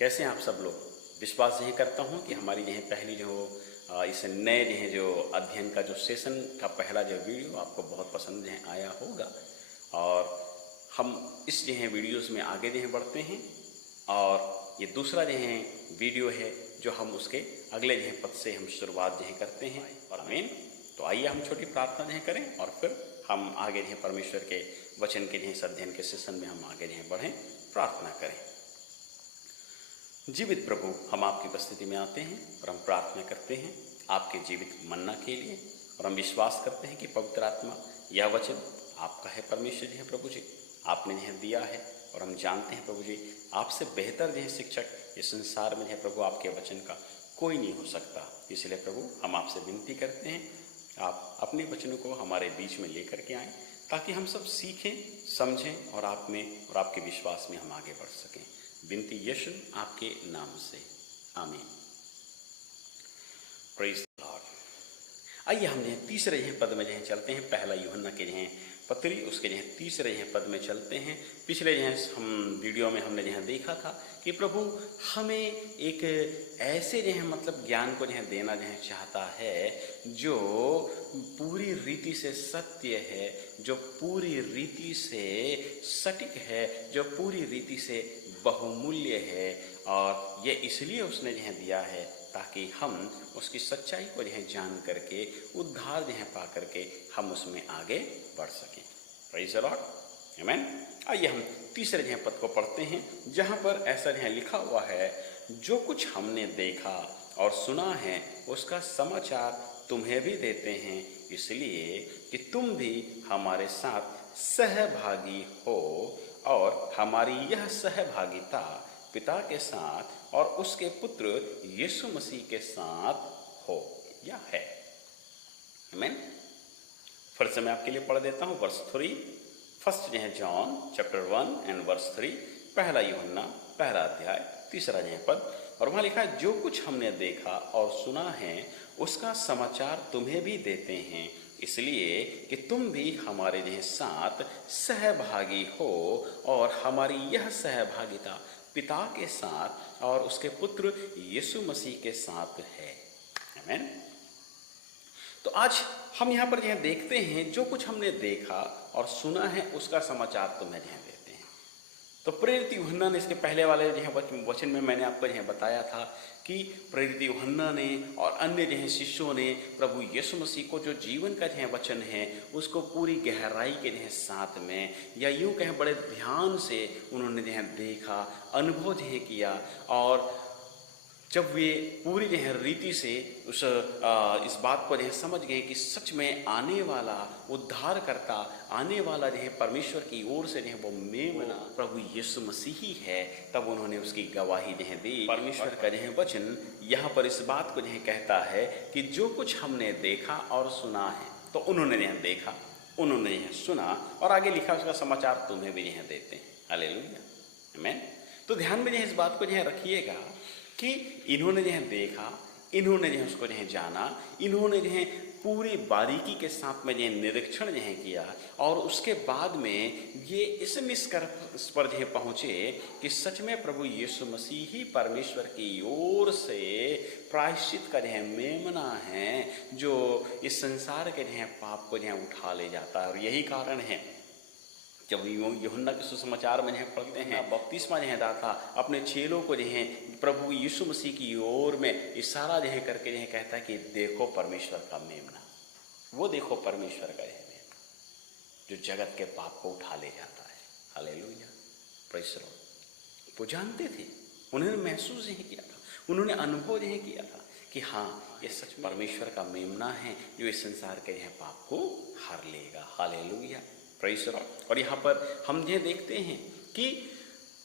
कैसे हैं आप सब लोग। विश्वास यही करता हूँ कि हमारी जो है पहली इस नए जो अध्ययन का जो सेशन का पहला जो वीडियो आपको बहुत पसंद जो है आया होगा। और हम इस जो है वीडियोस में आगे जो है बढ़ते हैं और ये दूसरा जो है वीडियो है जो हम उसके अगले जो है पद से हम शुरुआत जो है करते हैं। और आमीन। तो आइए हम छोटी प्रार्थना जो है करें और फिर हम आगे जो है परमेश्वर के वचन के जो है इस अध्ययन के सेशन में हम आगे जो है बढ़ें, प्रार्थना करें। जीवित प्रभु, हम आपकी उपस्थिति में आते हैं और हम प्रार्थना करते हैं आपके जीवित मन्ना के लिए। और हम विश्वास करते हैं कि पवित्र आत्मा यह वचन आपका है परमेश्वर जी है प्रभु जी, आपने यह दिया है। और हम जानते हैं प्रभु जी, आपसे बेहतर जो है शिक्षक इस संसार में है प्रभु, आपके वचन का कोई नहीं हो सकता। इसलिए प्रभु हम आपसे विनती करते हैं, आप अपने वचनों को हमारे बीच में लेकर के आएँ ताकि हम सब सीखें, समझें और आप में और आपके विश्वास में हम आगे बढ़ सकें। विनती यीशु आपके नाम से, आमीन। Praise the Lord. आइए हम जो तीसरे यह पद में जो है चलते हैं। पहला यूहन्ना के जो है पत्री, उसके जो है तीसरे यह पद में चलते हैं। पिछले जो है हम वीडियो में हमने जो है देखा था कि प्रभु हमें एक ऐसे जो है मतलब ज्ञान को जो है देना जो है चाहता है जो पूरी रीति से सत्य है, जो पूरी रीति से सटीक है, जो पूरी रीति से बहुमूल्य है। और ये इसलिए उसने जो है दिया है ताकि हम उसकी सच्चाई को जो है जान करके उद्धार जो है पा करके हम उसमें आगे बढ़ सकें। प्रेज़ द लॉर्ड, आमीन। आइए हम तीसरे जो है पद को पढ़ते हैं जहाँ पर ऐसा जो है लिखा हुआ है, जो कुछ हमने देखा और सुना है उसका समाचार तुम्हें भी देते हैं, इसलिए कि तुम भी हमारे साथ सहभागी हो। और हमारी यह सहभागिता पिता के साथ और उसके पुत्र यीशु मसीह के साथ हो या है। आमीन। फिर से मैं आपके लिए पढ़ देता हूँ वर्स 3। फर्स्ट जो है जॉन चैप्टर 1 एंड वर्स 3। पहला यूहन्ना पहला अध्याय तीसरा जो है पद। और वहाँ लिखा है, जो कुछ हमने देखा और सुना है उसका समाचार तुम्हें भी देते हैं, इसलिए कि तुम भी हमारे जो साथ सहभागी हो। और हमारी यह सहभागिता पिता के साथ और उसके पुत्र यीशु मसीह के साथ है। आमीन। तो आज हम यहाँ पर यह देखते हैं, जो कुछ हमने देखा और सुना है उसका समाचार तुम्हें ध्यान देते हैं। तो प्रेरित यूहन्ना ने इसके पहले वाले जो है वचन में मैंने आपको यह बताया था कि प्रेरित यूहन्ना ने और अन्य जो है शिष्यों ने प्रभु यीशु मसीह को जो जीवन का जो है वचन है उसको पूरी गहराई के जो है साथ में, या यूँ कहें बड़े ध्यान से उन्होंने जो है देखा, अनुभव जो है किया। और जब वे पूरी जो है रीति से इस बात को जो है समझ गए कि सच में आने वाला उद्धारकर्ता, आने वाला जो है परमेश्वर की ओर से जो है वो मेमना प्रभु यीशु मसीह ही है, तब उन्होंने उसकी गवाही जो है दी। परमेश्वर का जो है वचन यहाँ पर इस बात को जो है कहता है कि जो कुछ हमने देखा और सुना है, तो उन्होंने जो है देखा, उन्होंने जो है सुना, और आगे लिखा उसका समाचार तुम्हें भी जो है देते हैं। हालेलुया, आमीन। तो ध्यान में जो है इस बात को जो है रखिएगा कि इन्होंने जो है देखा, इन्होंने जो है उसको जो है जाना, इन्होंने जो है पूरी बारीकी के साथ में जो है निरीक्षण जो है किया, और उसके बाद में ये इस निष्कर्ष पर जो है पहुँचे कि सच में प्रभु यीशु मसीह ही परमेश्वर की ओर से प्रायश्चित का जो है मेमना है, जो इस संसार के जो है पाप को जो है उठा ले जाता है। और यही कारण है जब यूहन्ना के सुसमाचार में जो है पढ़ते हैं, बपतिस्मा जो है दाता अपने चेलों को जो है प्रभु यीशु मसीह की ओर में इशारा जो है करके जो है कहता है कि देखो परमेश्वर का मेमना, वो देखो परमेश्वर का यह मेमना जो जगत के पाप को उठा ले जाता है। Hallelujah, praise the Lord. वो जानते थे, उन्होंने महसूस नहीं किया था, उन्होंने अनुभव नहीं किया था कि हाँ ये सच परमेश्वर का मेमना है जो इस संसार के यह पाप को हर लेगा। Hallelujah, praise the Lord. और यहाँ पर हम ये देखते हैं कि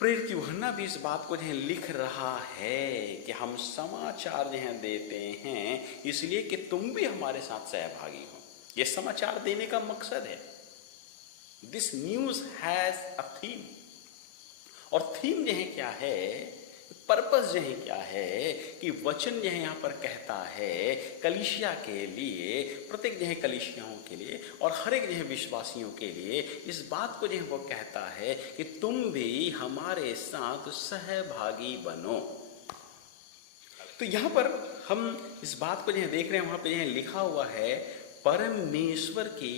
प्रेरित यूहन्ना भी इस बात को जो है लिख रहा है कि हम समाचार जो है देते हैं इसलिए कि तुम भी हमारे साथ सहभागी हो। ये समाचार देने का मकसद है। This news has a theme. और थीम जो है क्या है? पर्पस जो है क्या है कि वचन जो है यहाँ पर कहता है कलीसिया के लिए, प्रत्येक जो है कलीसियाओं के लिए और हर एक जो है विश्वासियों के लिए इस बात को जो है वो कहता है कि तुम भी हमारे साथ सहभागी बनो। तो यहाँ पर हम इस बात को जो है देख रहे हैं, वहाँ पे जो है लिखा हुआ है परमेश्वर की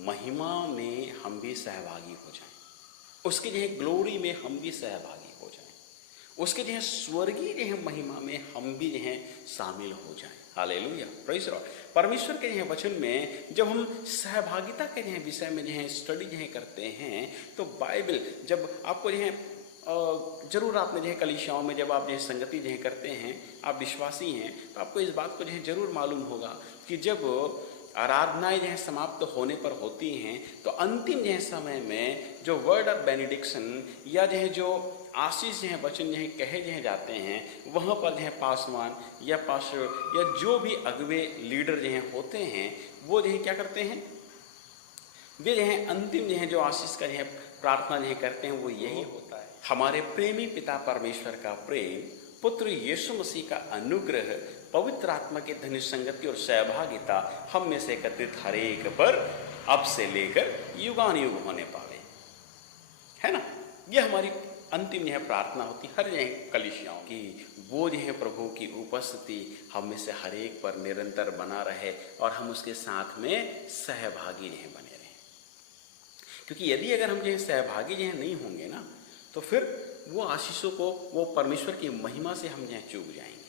महिमा में हम भी सहभागी हो जाएं, उसके जो है ग्लोरी में हम भी सहभागी हो जाएं, उसके जो है स्वर्गीय जो है महिमा में हम भी जो है शामिल हो जाएं। Hallelujah, praise the Lord. परमेश्वर के जो है वचन में जब हम सहभागिता के जो है विषय में जो है स्टडी जो है करते हैं तो बाइबल जब आपको जो है जरूर आपने जो है कलीसियाओं में जब आप जो है संगति जो है करते हैं, आप विश्वासी हैं, तो आपको इस बात को जो है जरूर मालूम होगा कि जब आराधनाएं जो है समाप्त होने पर होती हैं तो अंतिम जो है समय में जो वर्ड ऑफ बेनिडिक्शन या जो है जो आशीष जो है वचन जो है कहे जो है जाते हैं, वहाँ पर जो है पासवान या पास्टर या जो भी अगवे लीडर जो है होते हैं वो जो है क्या करते हैं, वे जो है अंतिम जो है जो आशीष का जो है प्रार्थना जो है करते हैं वो यही होता है, हमारे प्रेमी पिता परमेश्वर का प्रेम, पुत्र यीशु मसीह का अनुग्रह, पवित्र आत्मा की धन्य संगति और सहभागिता हम में से एकत्रित हर एक पर अब से लेकर युगान युग होने पावे, है ना। ये हमारी अंतिम यह प्रार्थना होती हर एक कलीसियाओं की, वो जो है प्रभु की उपस्थिति हम में से हर एक पर निरंतर बना रहे और हम उसके साथ में सहभागी जो है बने रहें। क्योंकि यदि अगर हम जो है सहभागी जो है नहीं होंगे ना तो फिर वो आशीषों को, वो परमेश्वर की महिमा से हम जो है चूक जाएंगे।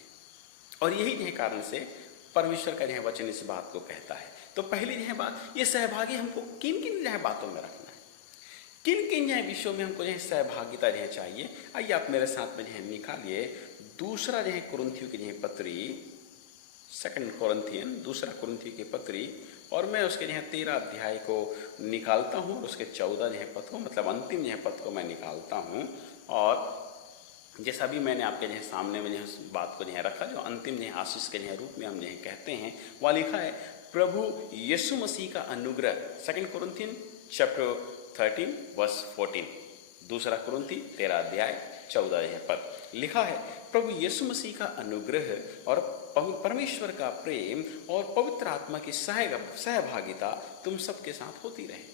और यही जो है कारण से परमेश्वर का जो है वचन इस बात को कहता है। तो पहली जो है बात, ये सहभागी हमको किन किन जो है बातों में रखना है, किन किन जो है विषयों में हमको जो है सहभागिता जो है चाहिए। आइए आप मेरे साथ में जो है निकालिए दूसरा जो है कुरिन्थियों की जो है पत्री, 2 कोरिन्थियन, दूसरा कुरिन्थियों की पत्री, और मैं उसके जो है 13 अध्याय को निकालता हूँ, उसके 14 जो है पद को, मतलब अंतिम जो है पद को मैं निकालता हूँ। और जैसा भी मैंने आपके जो है सामने में जो है उस बात को जो है रखा, जो अंतिम जो है आशीष के जो है रूप में हम जो है कहते हैं, वहाँ लिखा है प्रभु यीशु मसीह का अनुग्रह। 2 कोरिन्थियन चैप्टर 13 वर्स 14, दूसरा कुरिन्थी 13 अध्याय 14 यह पद लिखा है, प्रभु यीशु मसीह का अनुग्रह और परमेश्वर का प्रेम और पवित्र आत्मा की सहभागिता तुम सबके साथ होती रहे।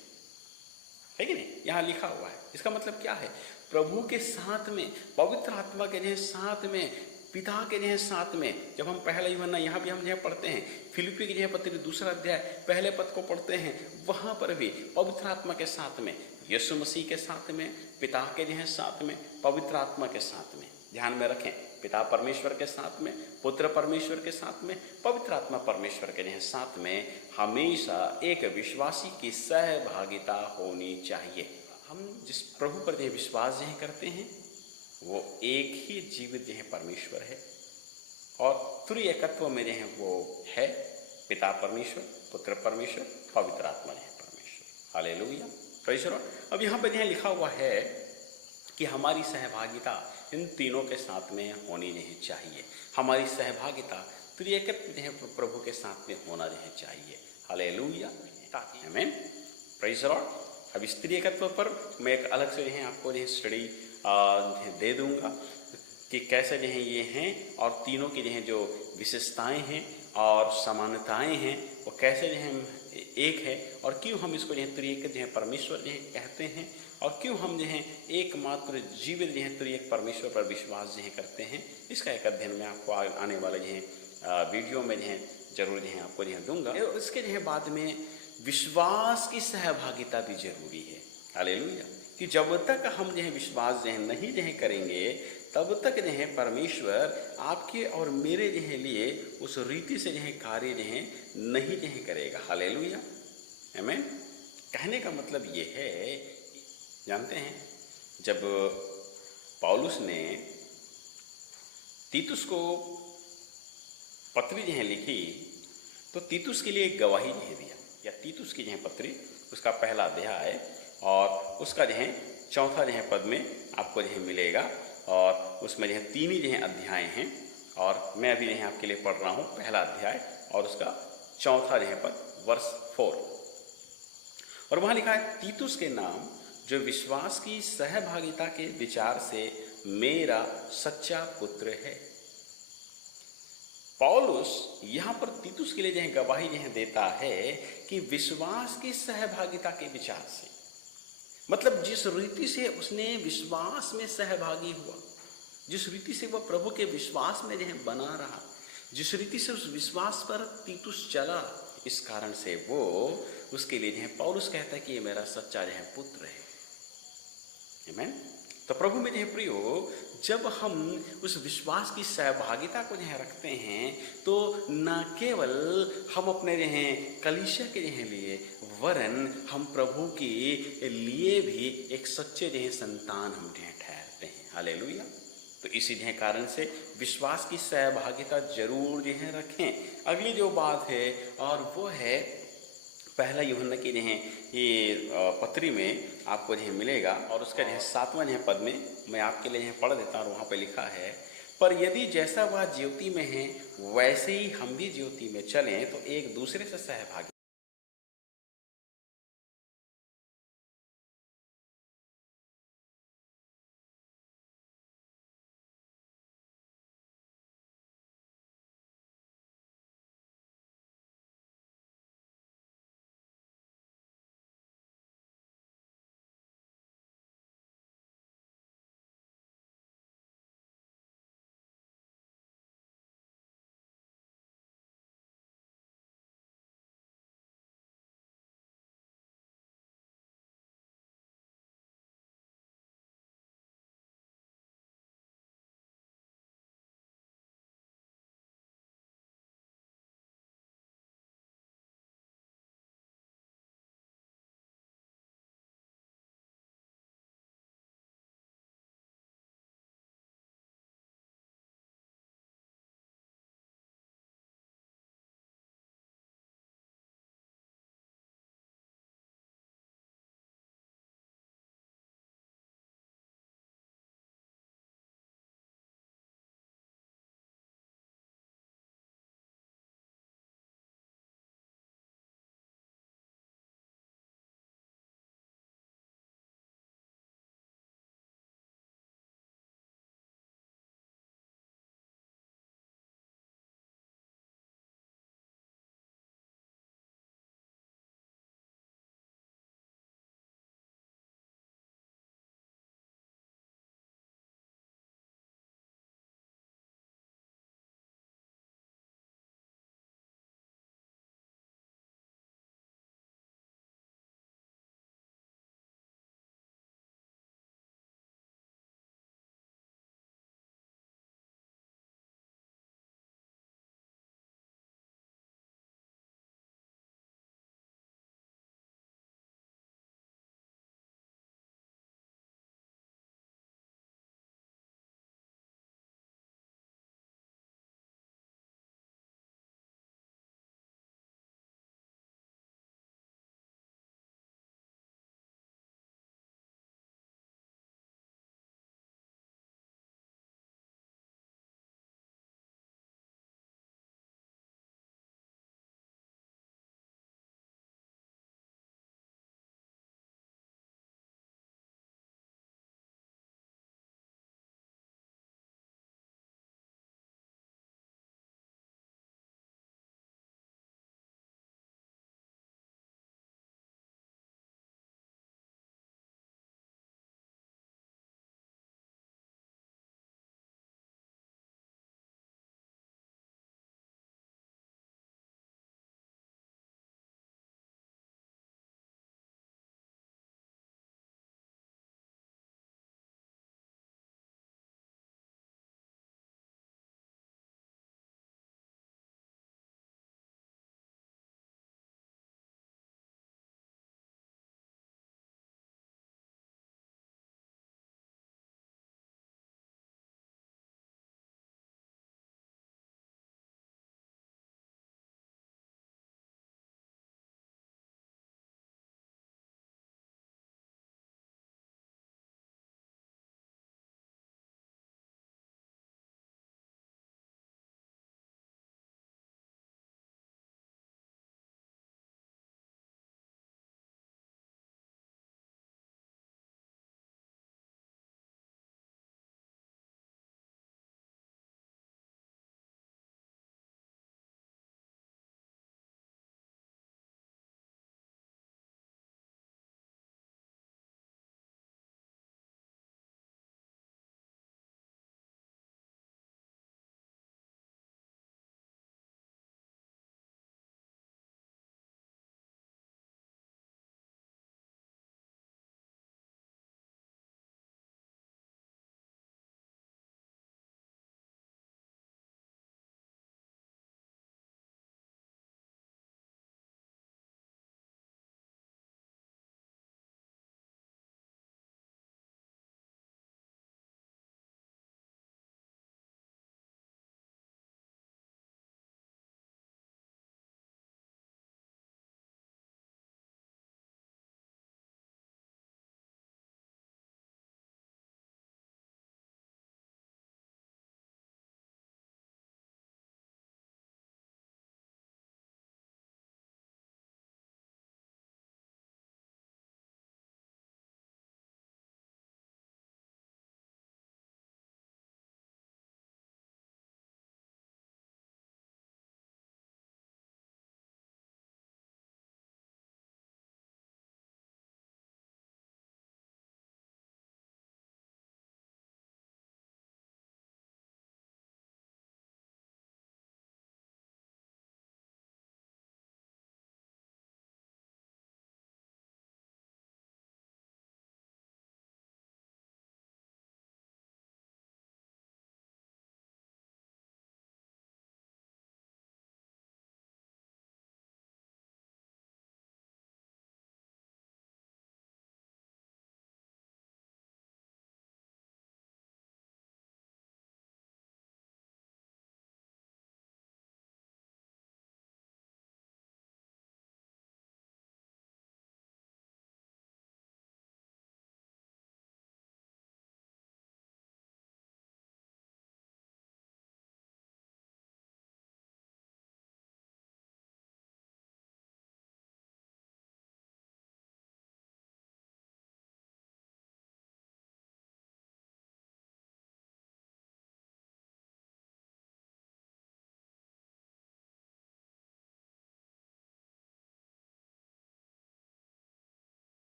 है कि नहीं, यहाँ लिखा हुआ है। इसका मतलब क्या है, प्रभु के साथ में, पवित्र आत्मा के जो साथ में, पिता के जो साथ में। जब हम पहला यूहन्ना यहाँ भी हम जो पढ़ते हैं, फिलिप्पी की जो पत्री दूसरा अध्याय पहले पद को पढ़ते हैं, वहाँ पर भी पवित्र आत्मा के साथ में, यीशु मसीह के साथ में, पिता के जो साथ में, पवित्र आत्मा के साथ में। ध्यान में रखें, पिता परमेश्वर के साथ में, पुत्र परमेश्वर के साथ में, पवित्र आत्मा परमेश्वर के जो साथ में हमेशा एक विश्वासी की सहभागिता होनी चाहिए। हम जिस प्रभु पर जो विश्वास जो करते हैं वो एक ही जीवित जो है परमेश्वर है और त्रिएकत्व में जो है वो है पिता परमेश्वर, पुत्र परमेश्वर, पवित्र आत्मा जो है परमेश्वर। Hallelujah, praise the Lord. अब यहाँ पे जो है लिखा हुआ है कि हमारी सहभागिता इन तीनों के साथ में होनी नहीं चाहिए। हमारी सहभागिता त्रिएकत्व जो है प्रभु के साथ में होना नहीं चाहिए। हालेलुया, आमीन, प्रेज़ द लॉर्ड। अब इस त्रिएकत्व पर मैं एक अलग से जो है आपको जो है स्टडी दे दूंगा कि कैसे जो है ये हैं और तीनों की जो है जो विशेषताएं हैं और समानताएं हैं वो कैसे जो है एक है और क्यों हम इसको जो है त्रिएक जो है परमेश्वर जो है कहते हैं और क्यों हम जो है एकमात्र जीवित जो है त्रिएक परमेश्वर पर विश्वास जो है करते हैं। इसका एक अध्ययन मैं आपको आने वाले जो है वीडियो में जो है जरूर जो है आपको जो है दूंगा। इसके जो है बाद में विश्वास की सहभागिता भी जरूरी है। हालेलुया, कि जब तक हम जो है विश्वास जो है नहीं जो है करेंगे तब तक जो है परमेश्वर आपके और मेरे जो है लिए उस रीति से जो है कार्य जो है नहीं जो है करेगा। हालेलुया, आमीन। कहने का मतलब ये है, जानते हैं जब पौलुस ने तीतुस को पत्री जो है लिखी तो तीतुस के लिए एक गवाही जो है दिया, या तीतुस की जो है पत्री उसका पहला अध्याय और उसका जो है चौथा जो है पद में आपको जो है मिलेगा और उसमें जो है 3 ही जो है अध्याय हैं और मैं अभी जो है आपके लिए पढ़ रहा हूँ पहला अध्याय और उसका चौथा जो है पद वर्स 4। और वहाँ लिखा है, तीतुस के नाम जो विश्वास की सहभागिता के विचार से मेरा सच्चा पुत्र है। पौलुस यहाँ पर तीतुस के लिए जो है गवाही जो है देता है कि विश्वास की सहभागिता के विचार से, मतलब जिस रीति से उसने विश्वास में सहभागी हुआ, जिस रीति से वह प्रभु के विश्वास में जो है बना रहा, जिस रीति से उस विश्वास पर तीतुस चला, इस कारण से वो उसके लिए जो है पौलुस कहता है कि ये मेरा सच्चा जो है पुत्र है। आमीन। तो प्रभु में जो है प्रियो, जब हम उस विश्वास की सहभागिता को जो है रखते हैं तो न केवल हम अपने जो है कलीसिया के जो है लिए, वरन हम प्रभु के लिए भी एक सच्चे जो है संतान हम जो है ठहरते हैं। हालेलुया। तो इसी जो है कारण से विश्वास की सहभागिता जरूर जो है रखें। अगली जो बात है और वो है पहला यूहन्ना की जो है ये पत्री में आपको जो है मिलेगा, और उसका जो है 7वां जो है पद में मैं आपके लिए जो है पढ़ देता हूँ। वहाँ पे लिखा है, पर यदि जैसा वह ज्योति में है वैसे ही हम भी ज्योति में चलें तो एक दूसरे से सहभागी